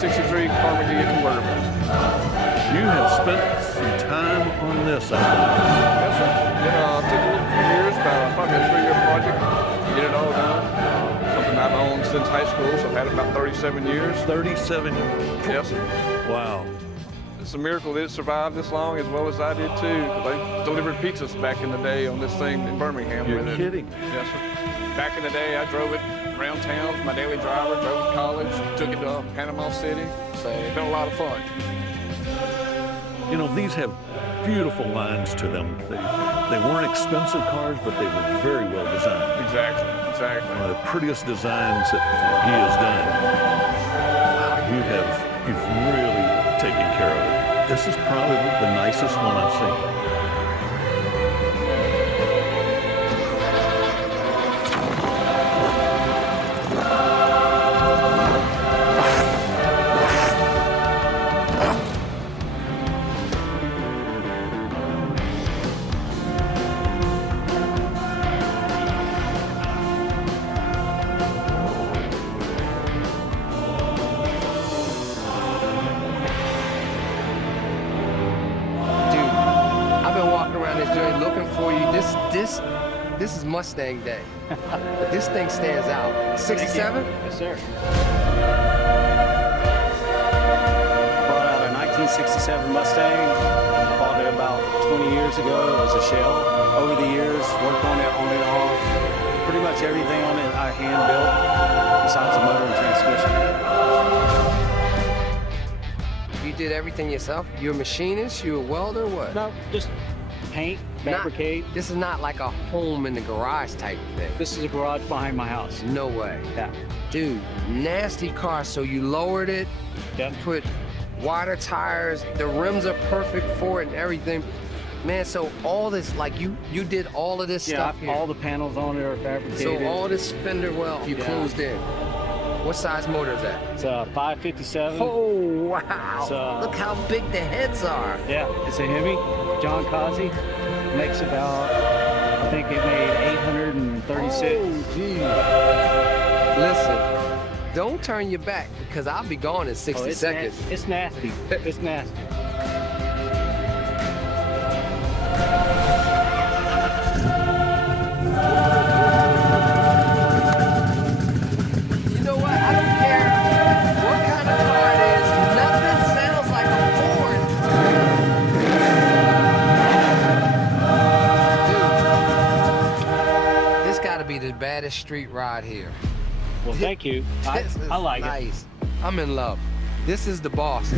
1963 Karmann Ghia convertible. You have spent some time on this, I Yes, sir. It took a little few years, about probably a 3-year project to get it all done. Something I've owned since high school, so I've had it about 37 years. believe. 37. Yes, sir. Wow. It's a miracle that it survived this long as well as I did too, because they delivered pizzas back in the day on this thing in Birmingham. You're with it. kidding. Yes, sir. Back in the day, I drove it around town with my daily driver, drove it to college, took it to Panama City. So it's been a lot of fun. You know, these have beautiful lines to them. They weren't expensive cars, but they were very well designed. Exactly. One of the prettiest designs that Ghia's done. Wow, you've really taken care of it. This is probably the nicest one I've seen. Looking for you. This is Mustang Day. But this thing stands out. 67? Yes, sir. I brought out a 1967 Mustang. Bought it about 20 years ago. It was a shell. Over the years, worked on it and off. Pretty much everything on it I hand built, besides the motor and transmission. You did everything yourself? You're a machinist? You a welder? What? No, just paint, fabricate. This is not like a home in the garage type thing. This is a garage behind my house. No way. Yeah. Dude, nasty car. So you lowered it, Yep. put wider tires, the rims are perfect for it and everything. Man, so all this, like you did all of this stuff here. All the panels on it are fabricated. So all this fender well, you Yeah. closed in. What size motor is that? It's a 557. Oh, wow. Look how big the heads are. Yeah, it's a Hemi. John Kazi makes about, I think it made 836. Oh, geez. Listen, don't turn your back because I'll be gone in 60 seconds. It's nasty. It's nasty. You know what? I don't care what kind of car it is. Nothing sounds like a Ford. Dude, this got to be the baddest street ride here. Well, thank you. I like it. Nice. I'm in love. This is the boss.